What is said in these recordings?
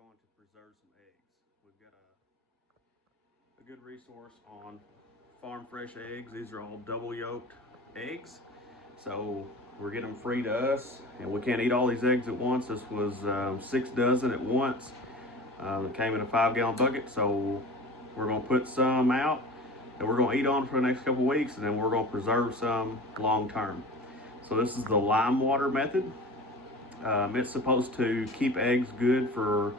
going to preserve some eggs. We've got a good resource on farm fresh eggs. These are all double yolked eggs. So we're getting them free to us, and we can't eat all these eggs at once. This was 6 dozen at once. It came in a 5-gallon bucket, so we're going to put some out that we're going to eat on for the next couple weeks, and then we're going to preserve some long term. So this is the lime water method. It's supposed to keep eggs good for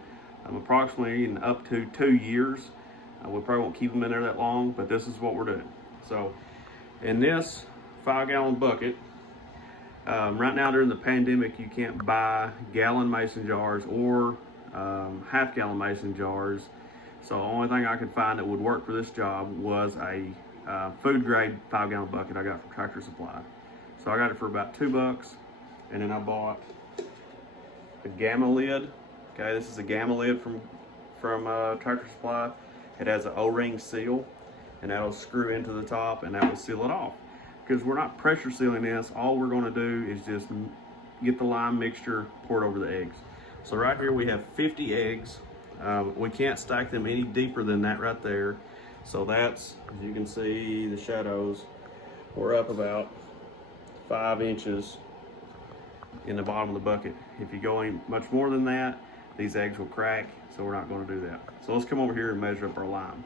approximately up to 2 years. We probably won't keep them in there that long, but this is what we're doing. So in this 5-gallon bucket, right now during the pandemic, you can't buy gallon mason jars or half-gallon mason jars. So the only thing I could find that would work for this job was a food grade 5-gallon bucket I got from Tractor Supply. So I got it for about $2, and then I bought a Gamma lid. Okay, this is a Gamma lid from Tractor Supply. It has an O-ring seal, and that'll screw into the top, and that will seal it off. Because we're not pressure sealing this, all we're going to do is just get the lime mixture poured over the eggs. So right here we have 50 eggs. We can't stack them any deeper than that right there. So that's, as you can see, the shadows, we're up about 5 inches in the bottom of the bucket. If you go any much more than that, these eggs will crack, so we're not going to do that. So let's come over here and measure up our lime.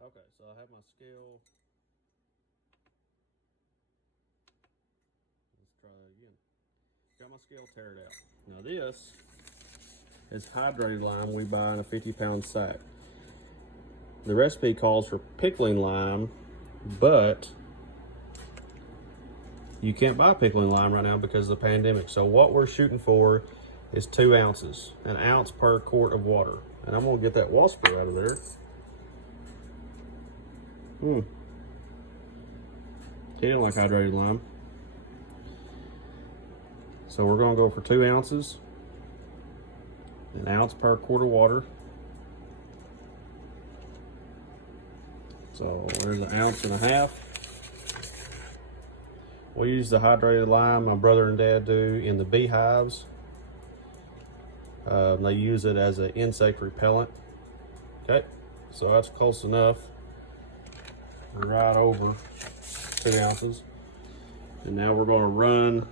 Okay, so I have my scale. Let's try that again. Got my scale, tear it out. Now this is hydrated lime we buy in a 50-pound sack. The recipe calls for pickling lime, but you can't buy pickling lime right now because of the pandemic. So what we're shooting for is 2 ounces, 1 ounce per quart of water. And I'm gonna get that wasp out of there. He didn't like hydrated lime. So we're gonna go for 2 ounces, 1 ounce per quart of water. So there's 1.5 ounces. We use the hydrated lime my brother and dad do in the beehives. They use it as an insect repellent. Okay, so that's close enough. Right over 2 ounces. And now we're going to run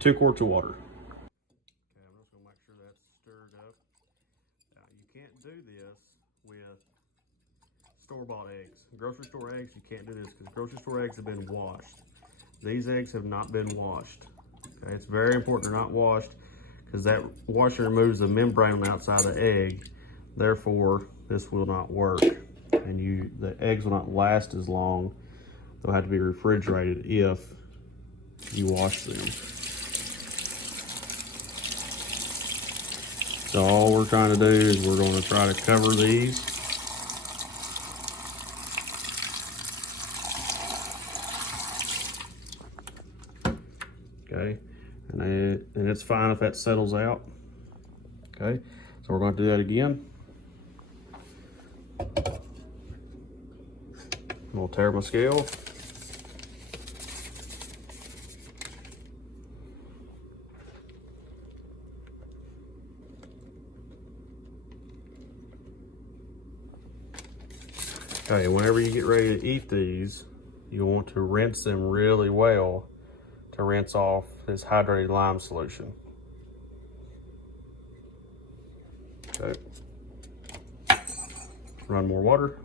2 quarts of water. Okay, I'm just going to make sure that's stirred up. Now, you can't do this with store-bought eggs. Grocery store eggs, you can't do this because grocery store eggs have been washed. These eggs have not been washed. Okay, it's very important they're not washed because that washing removes the membrane on the outside of the egg. Therefore, this will not work, and the eggs will not last as long. They'll have to be refrigerated if you wash them. So all we're trying to do is we're going to try to cover these. Okay, and it's fine if that settles out. Okay, so we're going to do that again. I'm going to tear my scale. Okay, whenever you get ready to eat these, you want to rinse them really well to rinse off this hydrated lime solution. Okay. Run more water.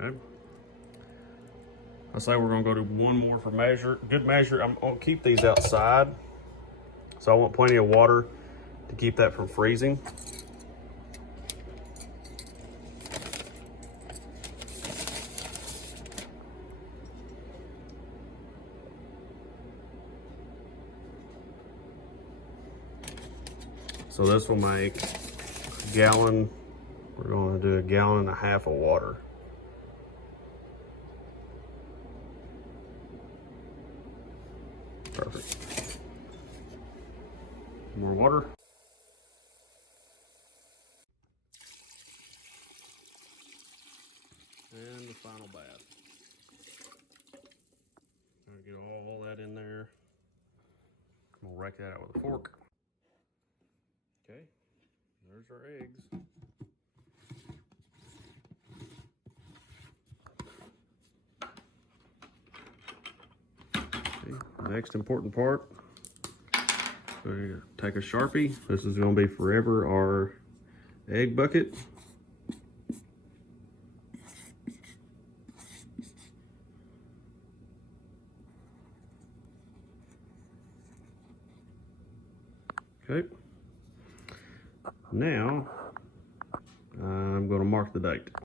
Okay. I say we're gonna go to 1 more for measure. Good measure. I'm gonna keep these outside, so I want plenty of water to keep that from freezing. So this will make a gallon. We're going to do 1.5 gallons of water. Perfect. More water. break that out with a fork. Okay, there's our eggs. Okay, next important part, so you take a Sharpie. This is going to be forever our egg bucket. Okay, now I'm going to mark the date. Okay,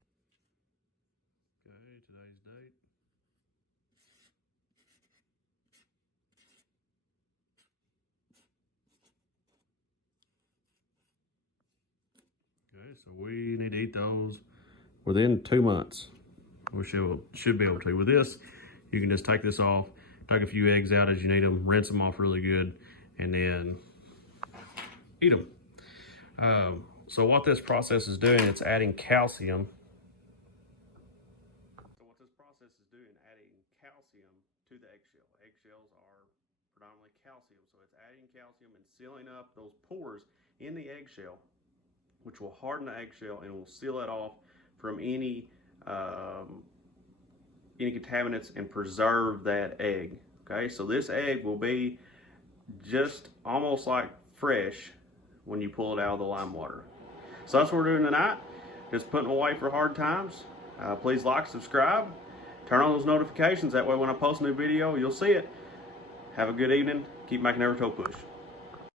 today's date. Okay, so we need to eat those within 2 months. We should be able to. With this, you can just take this off, take a few eggs out as you need them, rinse them off really good, and then eat them. So what this process is doing, it's adding calcium. So what this process is doing, adding calcium to the eggshell. Eggshells are predominantly calcium, so it's adding calcium and sealing up those pores in the eggshell, which will harden the eggshell and will seal it off from any contaminants and preserve that egg. Okay, so this egg will be just almost like fresh when you pull it out of the lime water. So that's what we're doing tonight, just putting away for hard times. Please like, subscribe, turn on those notifications, that way when I post a new video you'll see it. Have a good evening, keep making every toe push.